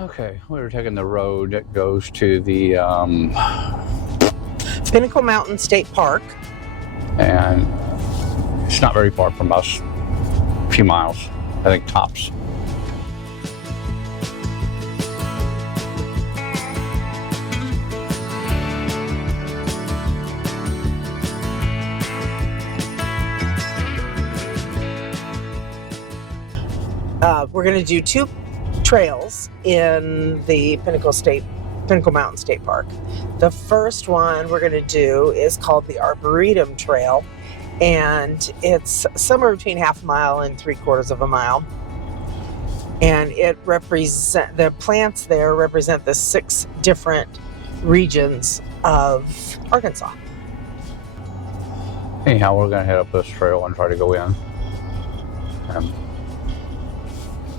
Okay, we're taking the road that goes to the Pinnacle Mountain State Park. and it's not very far from us, a few miles, I think tops. We're going to do 2 trails in the Pinnacle Mountain State Park. The first one we're going to do is called the Arboretum Trail, and it's somewhere between half a mile and 3/4 of a mile. And the plants there represent the 6 different regions of Arkansas. Anyhow, we're going to head up this trail and try to go in.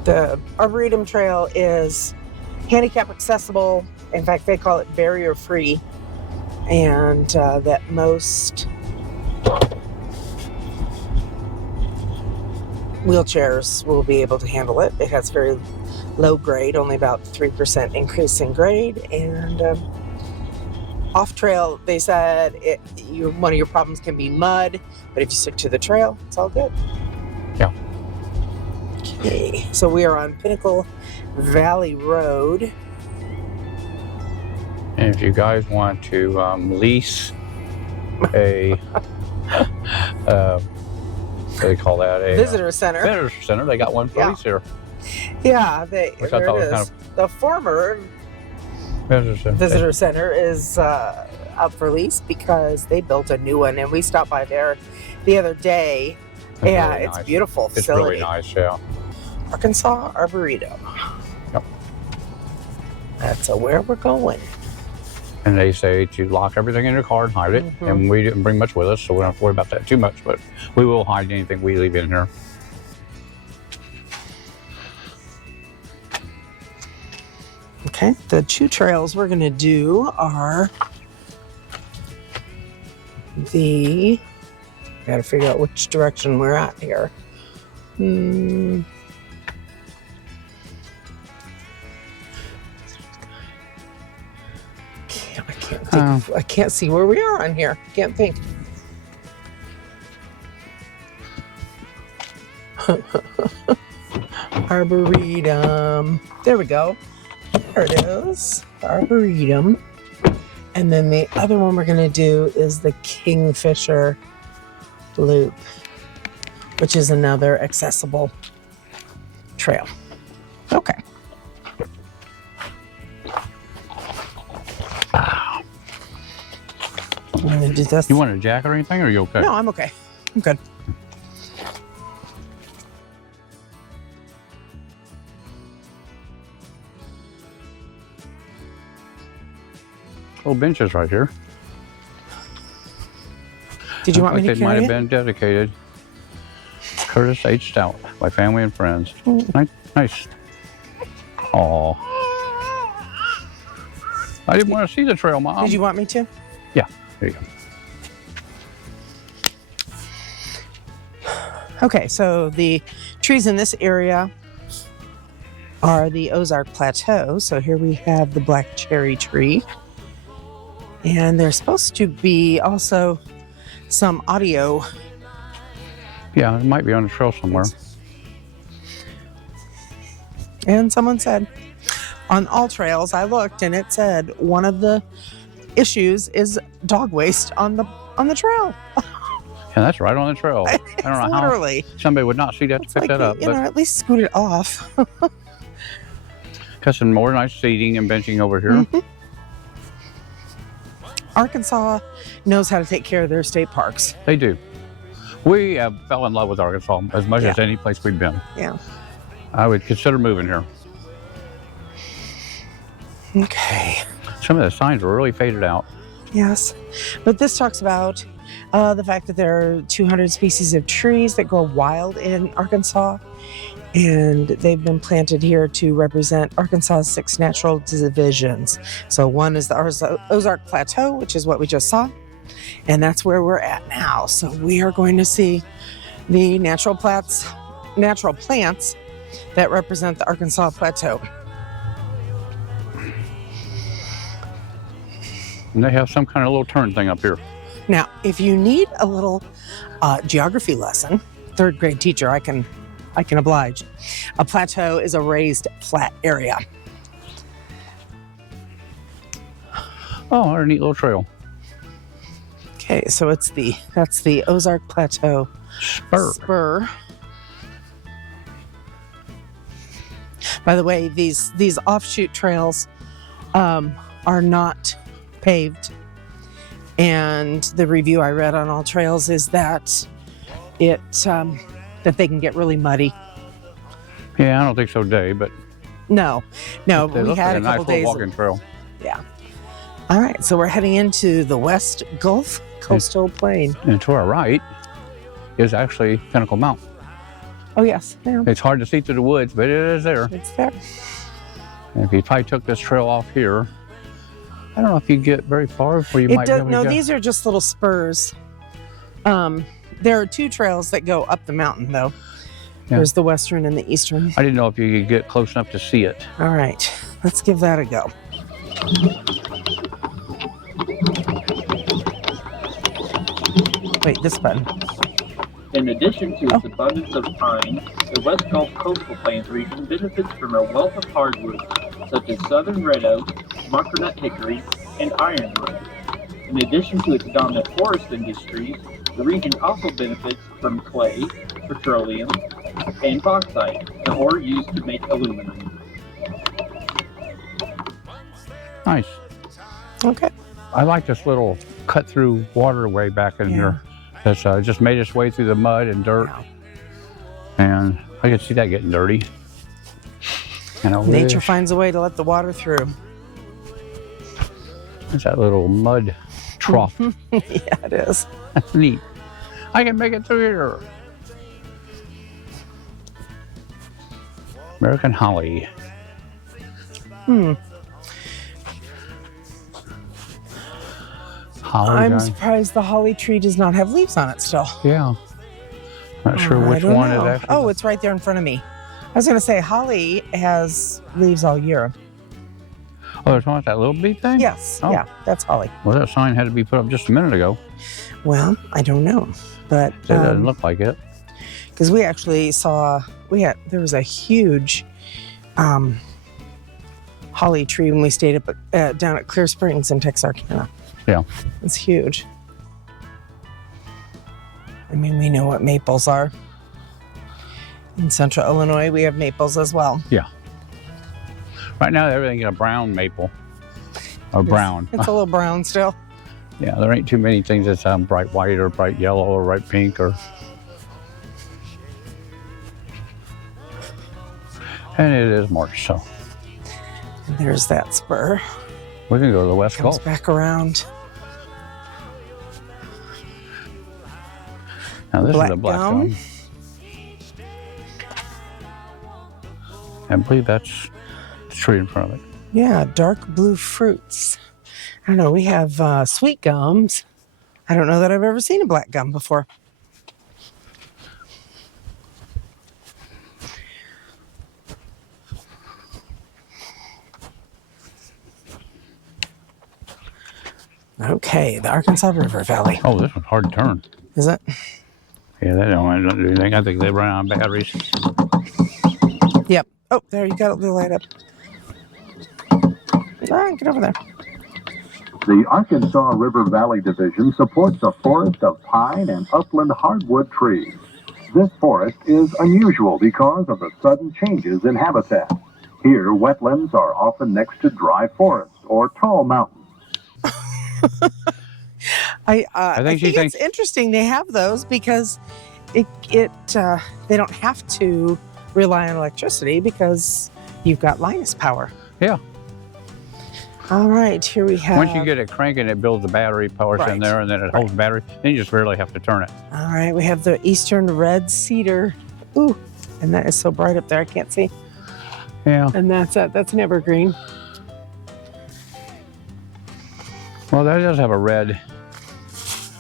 The Arboretum Trail is handicap accessible. In fact, they call it barrier free, and that most wheelchairs will be able to handle it. It has very low grade, only about 3% increase in grade, and off trail, they said one of your problems can be mud, but if you stick to the trail, it's all good. Yeah. Okay, so we are on Pinnacle Valley Road. And if you guys want to lease a, what do they call that? A Visitor Center. Visitor Center. They got one for lease here. Yeah, Which I thought was kind of the former Visitor Center is up for lease because they built a new one, and we stopped by there the other day. Yeah, it's nice. Beautiful facility. It's really nice, yeah. Arkansas Arboretum. Yep. That's where we're going. And they say to lock everything in your car and hide it. Mm-hmm. And we didn't bring much with us, so we don't have to worry about that too much, but we will hide anything we leave in here. Okay, the 2 trails we're going to do are got to figure out which direction we're at here. I can't see where we are on here. Can't think. Arboretum. There we go. There it is. Arboretum. And then the other one we're going to do is the Kingfisher Loop, which is another accessible trail. Okay. I'm going to do this. You want a jacket or anything, or are you okay? No, I'm okay. I'm good. Little benches right here. Did you want me to carry it? It might have been dedicated. Curtis H. Stout, my family and friends. Nice. Aw. I didn't want to see the trail, Mom. Did you want me to? Yeah, there you go. Okay, so the trees in this area are the Ozark Plateau. So here we have the black cherry tree. And there's supposed to be also some audio. Yeah, it might be on the trail somewhere. And someone said, on all trails, I looked and it said one of the issues is dog waste on the trail. Yeah, that's right on the trail. I don't know literally how somebody would not see that to pick that up. You know, at least scoot it off. Got some more nice seating and benching over here. Mm-hmm. Arkansas knows how to take care of their state parks. They do. We fell in love with Arkansas as much as any place we've been. Yeah. I would consider moving here. Okay. Some of the signs are really faded out. Yes. But this talks about the fact that there are 200 species of trees that go wild in Arkansas. And they've been planted here to represent Arkansas's 6 natural divisions. So one is the Ozark Plateau, which is what we just saw. And that's where we're at now. So we are going to see the natural plants that represent the Arkansas Plateau. And they have some kind of little turn thing up here. Now, if you need a little geography lesson, third grade teacher, I can oblige. A plateau is a raised flat area. Oh, what a neat little trail. Okay, so that's the Ozark Plateau spur. By the way, these offshoot trails are not paved, and the review I read on All Trails is that that they can get really muddy. Yeah, I don't think so, Dave, but No, they we look had like a couple nice days. little walking trail. Yeah. All right, so we're heading into the West Gulf Coastal Plain. And to our right is actually Pinnacle Mountain. Oh yes, yeah, It's hard to see through the woods, but it is there. it's there. And if you probably took this trail off here, I don't know if you get very far before you might be able to No, go. these are just little spurs. There are two trails that go up the mountain, though. Yeah. There's the western and the eastern. I didn't know if you could get close enough to see it. All right, let's give that a go. Wait, this button. In addition to its abundance of pine, the West Gulf Coastal Plains region benefits from a wealth of hardwoods, such as southern red oak, butternut hickory, and ironwood. In addition to its dominant forest industries, the region also benefits from clay, petroleum, and bauxite, the ore used to make aluminum. Nice. Okay. I like this little cut-through waterway back in Yeah. here. That's just made its way through the mud and dirt. Wow. And I could see that getting dirty. And I Nature wish- finds a way to let the water through. There's that little mud trough. Yeah, it is. That's neat. I can make it through here. American holly. Holly I'm guy. surprised the holly tree does not have leaves on it still. Yeah. Not sure I which don't one know. is actually. Oh, it's right there in front of me. I was going to say holly has leaves all year. Oh, there's one with that little bead thing? Yes, Oh. yeah, that's holly. Well, that sign had to be put up just a minute ago. Well, I don't know, but It doesn't look like it. because we actually saw there was a huge holly tree when we stayed up down at Clear Springs in Texarkana. Yeah. It's huge. I mean, we know what maples are. In central Illinois, we have maples as well. Right now, everything is a brown maple. Or brown. It's a little brown still. Yeah, there ain't too many things that's bright white or bright yellow or bright pink or. And it is March, so And there's that spur. we can go to the West Comes Gulf. back around. Now this Black is a black gum. gum. I believe that's the tree in front of it. Yeah, dark blue fruits. I don't know. We have sweet gums. I don't know that I've ever seen a black gum before. Okay, the Arkansas River Valley. Oh, this one's hard to turn. Is it? Yeah, they don't do anything. I think they run out of batteries. Yep. Oh, there you got it. The light up. Get over there. The Arkansas River Valley Division supports a forest of pine and upland hardwood trees. This forest is unusual because of the sudden changes in habitat. Here, wetlands are often next to dry forests or tall mountains. I think she think thinks- it's interesting they have those because they don't have to rely on electricity because you've got Linus power. Yeah. All right, here we have. Once you get it cranking, it builds the battery, powers in Right. there, and then it holds the battery. Then you just barely have to turn it. All right, we have the eastern red cedar. Ooh, and that is so bright up there I can't see. Yeah. And that's an evergreen. Well, that does have a red.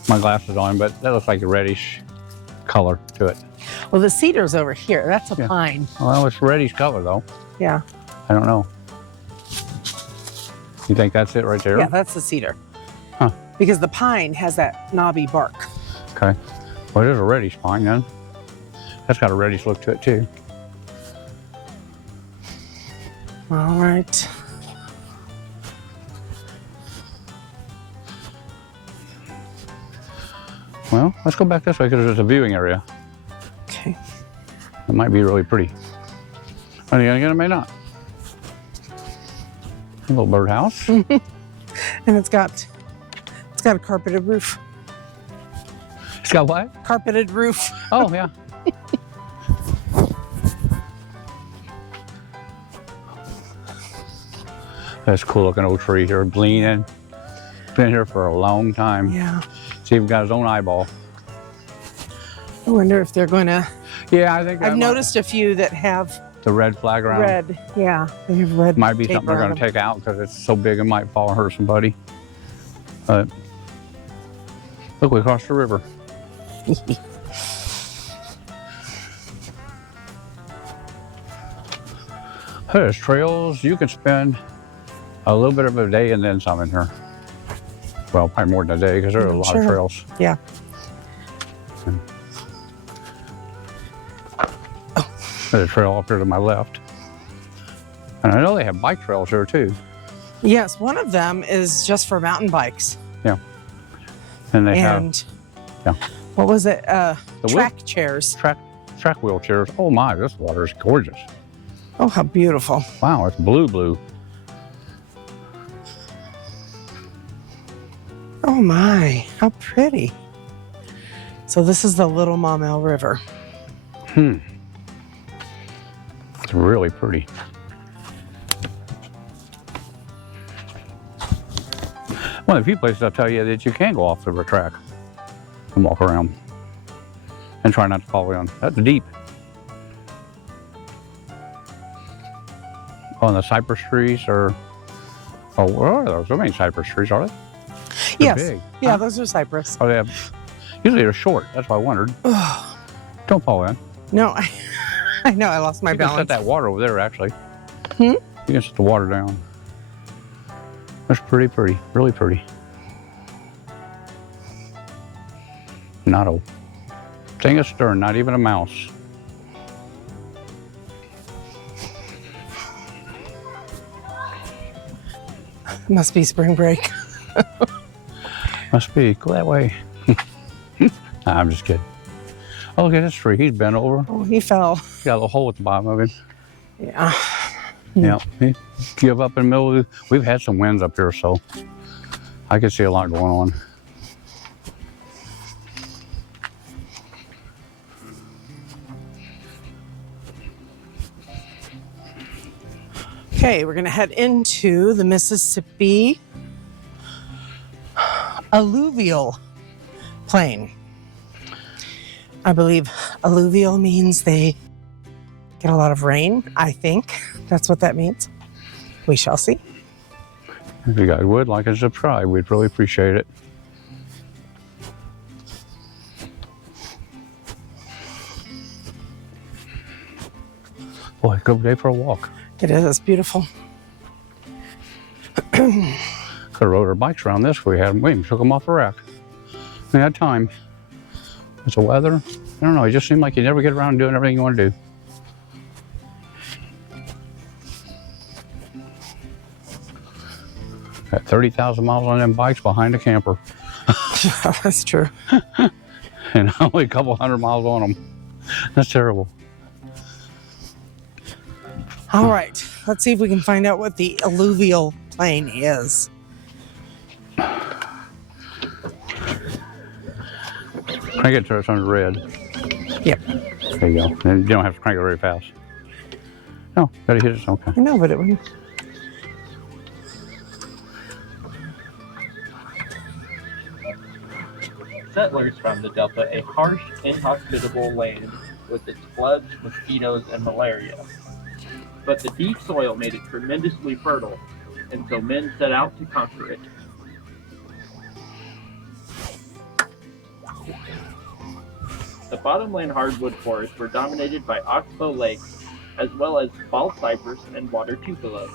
My glasses on, but that looks like a reddish color to it. Well, the cedar's over here. That's a Yeah. pine. Well, it's reddish color though. Yeah. I don't know. You think that's it right there? Yeah, that's the cedar. because the pine has that knobby bark. Okay. Well, it is a reddish pine then. That's got a reddish look to it too. All right. Well, let's go back this way because there's a viewing area. Okay. It might be really pretty. And again, it may not. A little birdhouse. And it's got a carpeted roof. It's got what? Carpeted roof. Oh, yeah. That's a cool looking old tree here, leaning. Been here for a long time. Yeah. See, he's got his own eyeball. I wonder if they're going to. Yeah, I think I've noticed a few that have the red flag around. red. Yeah, they have red. Might be tape something they're going around to take out because it's so big it might fall and hurt somebody. But look, we crossed the river. them. There's trails. You can spend a little bit of a day and then some in here. Well, probably more than a day because there are a lot of Sure. trails. Yeah. There's a trail up here to my left. And I know they have bike trails here too. Yes, one of them is just for mountain bikes. And they And yeah. what was it? The Track chairs. have track wheelchairs. Oh my, this water is gorgeous. Oh, how beautiful. Wow, it's blue. Oh my, how pretty. So this is the Little Maumelle River. It's really pretty. One of the few places I'll tell you that you can go off the river track and walk around and try not to fall in. That's deep. On the cypress trees or, oh, where are those? There ain't cypress trees, are they? They're Yes. big. Yeah, Huh? those are cypress. Oh, they have, usually they're short. That's why I wondered. Don't fall in. No, I know, I lost my You can set balance. that water over there, actually. Hmm? You can set the water down. That's pretty, really pretty. Not a thing astern, not even a mouse. Must be spring break. Must be. Go that way. Nah, I'm just kidding. Oh, look at this tree. He's bent over. Oh, he fell. He's got a little hole at the bottom of him. Yeah. Yeah. He give up in the middle of the, we've had some winds up here, so I can see a lot going on. Okay, we're gonna head into the Mississippi alluvial plain. I believe alluvial means they get a lot of rain. I think that's what that means. We shall see. If you guys would like and subscribe, we'd really appreciate it. Boy, good day for a walk. It is, it's beautiful. Could have rode our bikes around this if we had them. We even took them off the rack. We had time. It's the weather. I don't know. It just seemed like you never get around doing everything you want to do. Got 30,000 miles on them bikes behind a camper. That's true. And only a couple hundred miles on them. That's terrible. All right, let's see if we can find out what the alluvial plain is. Crank it till it's under red. Yep. There you go. And you don't have to crank it very fast. No, gotta hit it. Okay. I know, but it would. Settlers found the Delta a harsh, inhospitable land with its floods, mosquitoes, and malaria. But the deep soil made it tremendously fertile, and so men set out to conquer it. The bottomland hardwood forests were dominated by oxbow lakes, as well as bald cypress and water tupelo.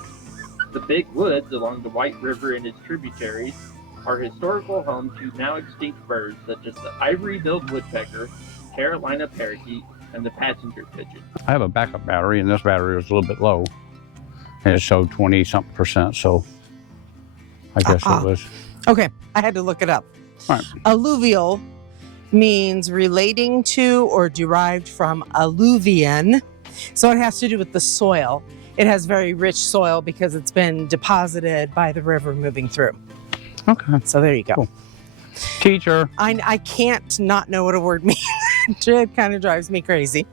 The big woods along the White River and its tributaries are historical home to now extinct birds such as the ivory-billed woodpecker, Carolina parakeet, and the passenger pigeon. I have a backup battery, and this battery was a little bit low, and it showed 20-something%, so I guess it was. Okay, I had to look it up. Right. Alluvial means relating to or derived from alluvian, so it has to do with the soil. It has very rich soil because it's been deposited by the river moving through. Okay. So there you go. Cool. Teacher. I can't not know what a word means. It kind of drives me crazy.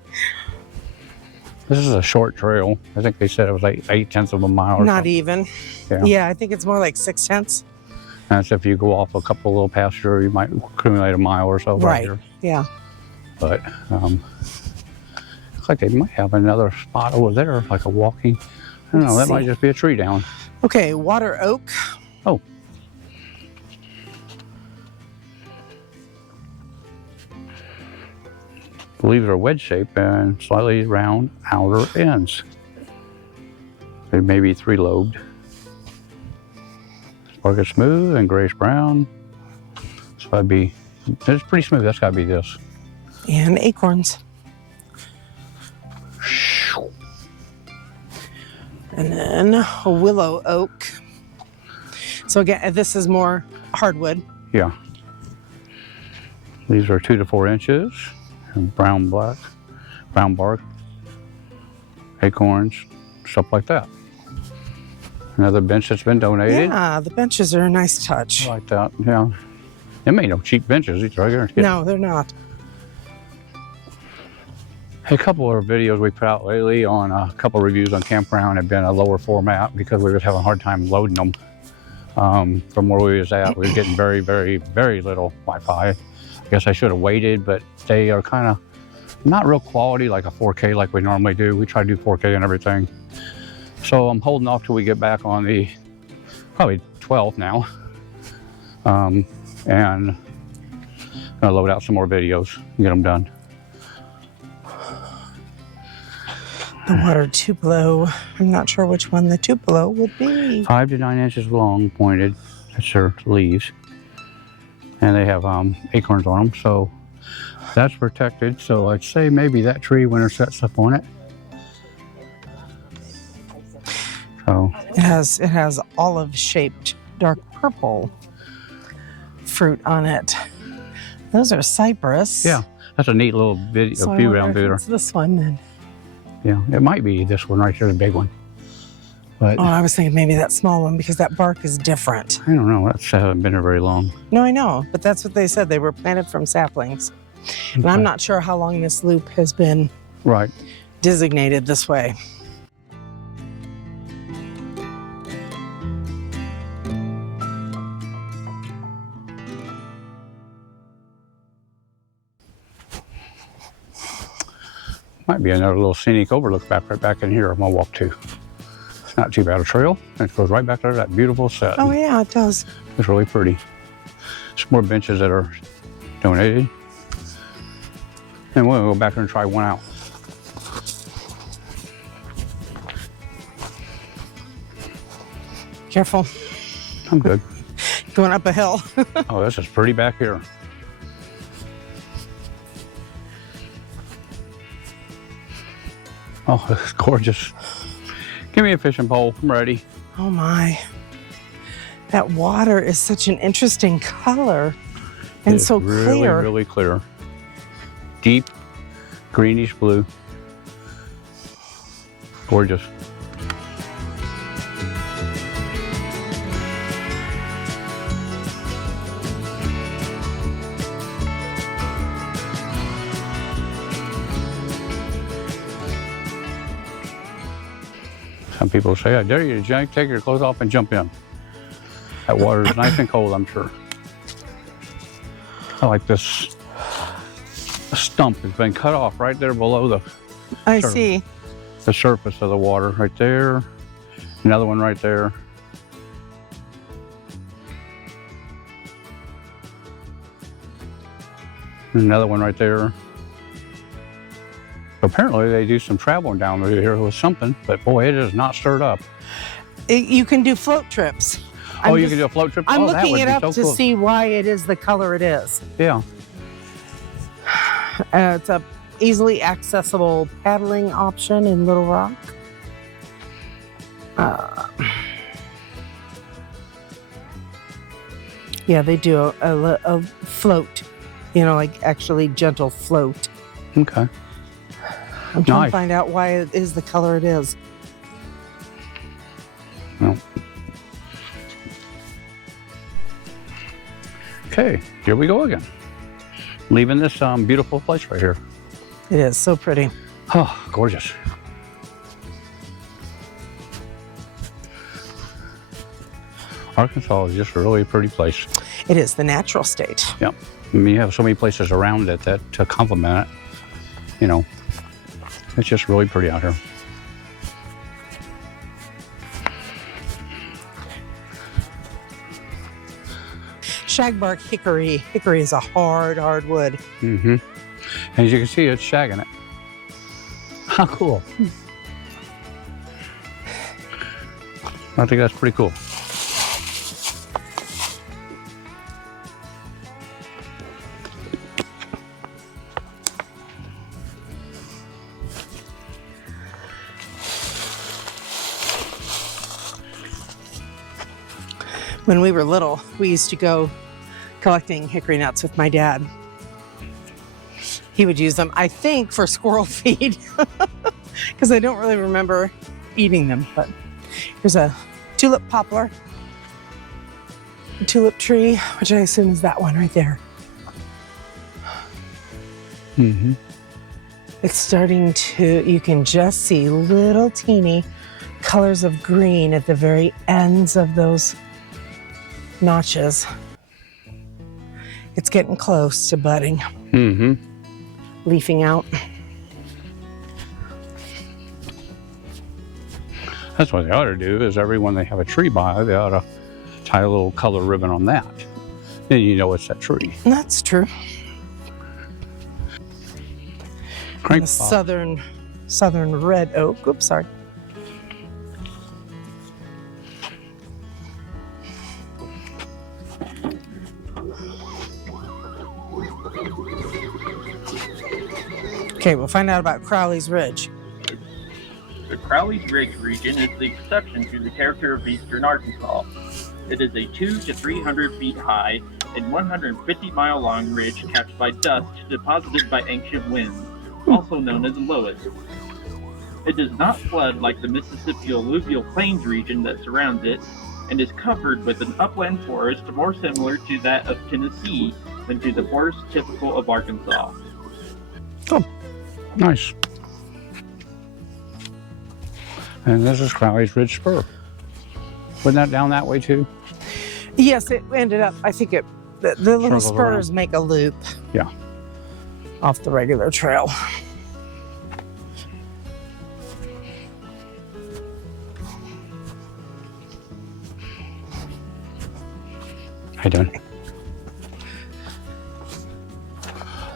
This is a short trail. I think they said it was like 8/10 of a mile. Or Not something. even. Yeah. Yeah, I think it's more like 6/10. And so if you go off a couple little pasture, you might accumulate a mile or so right here. Yeah. But looks like they might have another spot over there, like a walking. I don't know. Let's That might see. just be a tree down. Okay, water oak. Oh. Leaves are wedge shaped and slightly round outer ends. They may be 3-lobed. Bark is smooth and grayish brown. So that'd be, it's pretty smooth. That's gotta be this. And acorns. And then a willow oak. So again, this is more hardwood. Yeah. These are 2 to 4 inches. And brown bark, acorns, stuff like that. Another bench that's been donated. Yeah, the benches are a nice touch. Like that, yeah. They made no cheap benches. These are right here. No, they're not. A couple of videos we put out lately on a couple of reviews on campground have been a lower format because we were having a hard time loading them. From where we was at, we were getting very, very, very little Wi-Fi. I guess I should have waited, but they are kind of not real quality like a 4K like we normally do. We try to do 4K and everything. So I'm holding off till we get back on the probably 12 now. And I'm gonna load out some more videos and get them done. The water tupelo. I'm not sure which one the tupelo would be. 5 to 9 inches long, pointed. That's their leaves. And they have acorns on them, so that's protected. So I'd say maybe that tree winter sets up on it. So It has olive-shaped dark purple fruit on it. Those are cypress. yeah, that's a neat little So I view wonder down if there. it's this one then. Yeah, it might be this one right here, the big one. But Oh, I was thinking maybe that small one because that bark is different. I don't know. That's hasn't been here very long. No, I know, but that's what they said. They were planted from saplings. And I'm not sure how long this loop has been Right. designated this way. Might be another little scenic overlook right back in here I'm gonna walk to. It's not too bad a trail. It goes right back there to that beautiful set. Oh yeah, it does. It's really pretty. Some more benches that are donated. And we'll go back there and try one out. Careful, I'm good. going up a hill. Oh, this is pretty back here. Oh, it's gorgeous. Give me a fishing pole. I'm ready. Oh my. That water is such an interesting color and It's so really, clear. really clear. Deep greenish blue. Gorgeous. Some people say, I dare you to take your clothes off and jump in. That water is nice and cold, I'm sure. I like this stump has been cut off right there below I Sure. see. the surface of the water, right there. Another one right there. Another one right there. Apparently they do some traveling down here with something, but boy, it is not stirred up. You can do float trips. Oh, you can do a float trip? I'm Oh, that looking would it be up so to cool. see why it is the color it is. Yeah. It's a easily accessible paddling option in Little Rock. Yeah, they do a float, like actually gentle float. Okay. I'm trying Nice. to find out why it is the color it is. Well. Okay, here we go again. Leaving this beautiful place right here. It is so pretty. Oh, gorgeous. Arkansas is just a really pretty place. It is the natural state. Yep. I mean, you have so many places around it that to complement it, it's just really pretty out here. Shagbark hickory. Hickory is a hard wood. Mm-hmm. And as you can see, it's shagging it. How cool. I think that's pretty cool. When we were little, we used to go collecting hickory nuts with my dad. He would use them, I think, for squirrel feed, because I don't really remember eating them. But here's a tulip poplar, a tulip tree, which I assume is that one right there. Mm-hmm. It's starting to, you can just see little teeny colors of green at the very ends of those notches. It's getting close to budding. Mm-hmm. Leafing out. That's what they ought to do, is when they have a tree by, they ought to tie a little color ribbon on that. Then you know it's that tree. That's true. Crank The southern red oak. Oops, sorry. Okay, we'll find out about Crowley's Ridge. The Crowley's Ridge region is the exception to the character of eastern Arkansas. It is a 200 to 300 feet high and 150-mile long ridge capped by dust deposited by ancient winds, also known as loess. It does not flood like the Mississippi alluvial plains region that surrounds it, and is covered with an upland forest more similar to that of Tennessee than to the forest typical of Arkansas. Oh, nice. And this is Crowley's Ridge Spur. Wasn't that down that way too? Yes, it ended up, I think the little Circles spurs around. make a loop. Yeah. Off the regular trail. How you doing?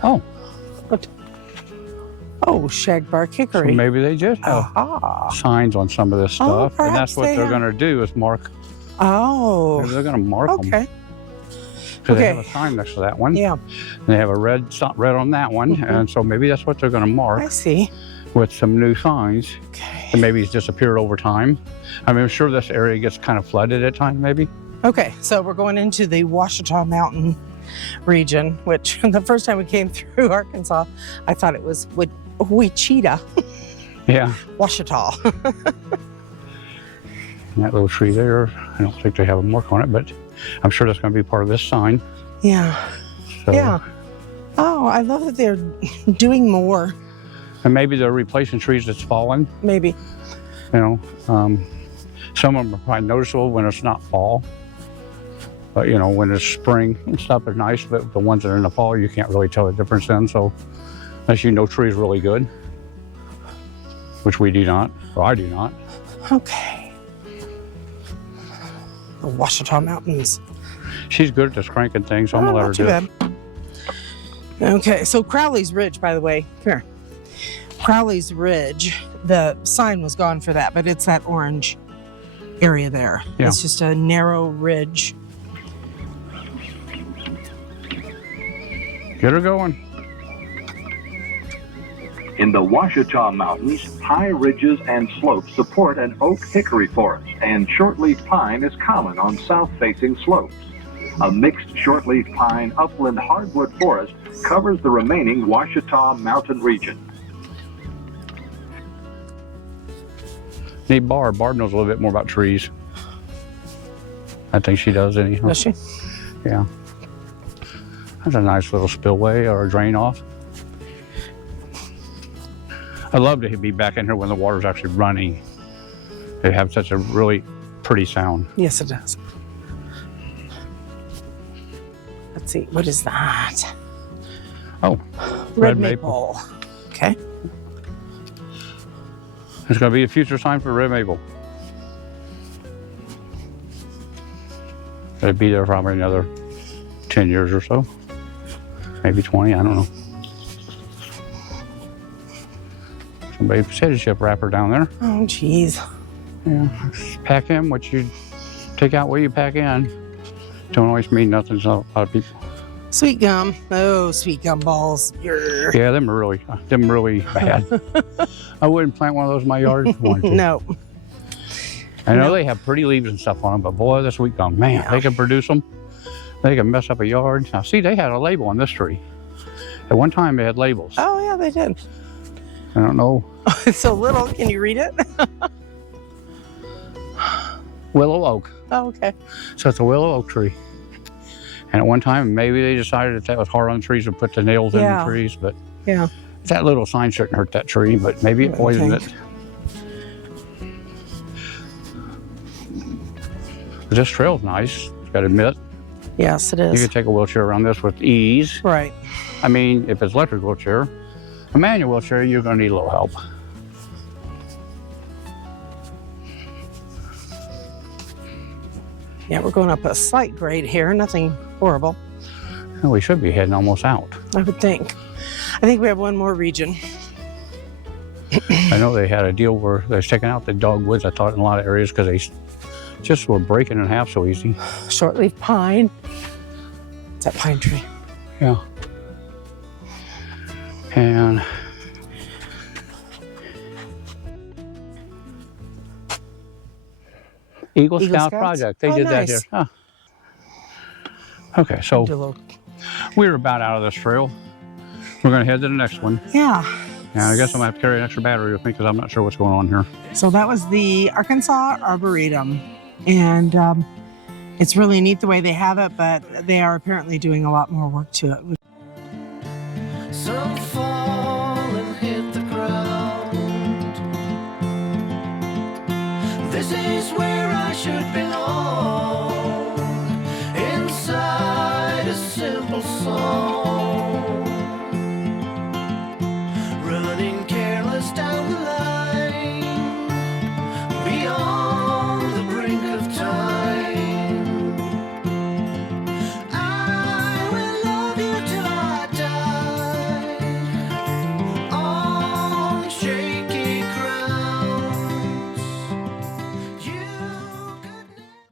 Oh, Oh, shagbark so hickory. maybe they just have Aha. signs on some of this Oh, stuff, and that's perhaps what they they're have. going to do is mark. Oh, They're going to mark them. okay. Because they have Okay. a sign next to that one. Yeah, And they have a red on that one, Mhm. and so maybe that's what they're going to mark I see. with some new signs. Okay. And maybe it's disappeared over time. I mean, I'm sure this area gets kind of flooded at times, maybe. Okay, so we're going into the Ouachita Mountain region, which the first time we came through Arkansas, I thought it was Wichita, Yeah. Ouachita. And that little tree there, I don't think they have a mark on it, but I'm sure that's going to be part of this sign. Yeah, So, yeah. Oh, I love that they're doing more, And maybe they're replacing trees that's fallen. maybe. Some of them are probably noticeable when it's not fall. But, when it's spring and stuff, they're nice, but the ones that are in the fall, you can't really tell the difference then. So, unless you know tree is really good, which we do not, or I do not. Okay. The Ouachita Mountains. She's good at this cranking thing, so I'm Oh, going to let not her too do it. bad. Okay, so Crowley's Ridge, by the way, here. Crowley's Ridge, the sign was gone for that, but it's that orange area there. Yeah. It's just a narrow ridge. Get her going. In the Ouachita Mountains, high ridges and slopes support an oak hickory forest, and shortleaf pine is common on south-facing slopes. A mixed shortleaf pine upland hardwood forest covers the remaining Ouachita Mountain region. Need Barb. Barb knows a little bit more about trees. I think she does anyhow. Does she? Yeah. That's a nice little spillway or a drain off. I'd love to be back in here when the water's actually running. It have such a really pretty sound. Yes, it does. Let's see. What is that? Oh, red maple. Okay. It's going to be a future sign for red maple. It'll be there probably another 10 years or so. Maybe 20, I don't know. Somebody potato chip wrapper down there. Oh, geez. Yeah, pack in what you take out what you pack in. Don't always mean nothing to a lot of people. Sweet gum. Oh, sweet gum balls. Yer. Yeah, them are really bad. I wouldn't plant one of those in my yard if I wanted to. No. I know they have pretty leaves and stuff on them, but boy, the sweet gum, man, Yeah. they can produce them. They can mess up a yard. Now, see, they had a label on this tree. At one time, they had labels. Oh, yeah, they did. I don't know. It's so little. Can you read it? Willow oak. Oh, okay. So it's a willow oak tree. And at one time, maybe they decided that was hard on trees to put the nails in Yeah. the trees, but Yeah. that little sign shouldn't hurt that tree, but maybe it I poisoned think. it. But this trail's nice, gotta admit. Yes, it You is. can take a wheelchair around this with ease. Right. I mean, if it's electric wheelchair, a manual wheelchair, you're gonna need a little help. Yeah, we're going up a slight grade here. Nothing horrible, And we should be heading almost out. I would think. I think we have one more region. I know they had a deal where they was taking out the dogwoods, I thought, in a lot of areas because they just were breaking in half so easy. Shortleaf pine. It's that pine tree. Yeah. And Eagle Eagle Scout Scouts? Project, they Oh, did that nice. here. Huh. Okay, so Do a little- we're about out of this trail. We're gonna head to the next one. Yeah. Now I guess I'm gonna have to carry an extra battery with me because I'm not sure what's going on here. So that was the Arkansas Arboretum. And it's really neat the way they have it, but they are apparently doing a lot more work to it. Some fall and hit the ground. This is where I should belong.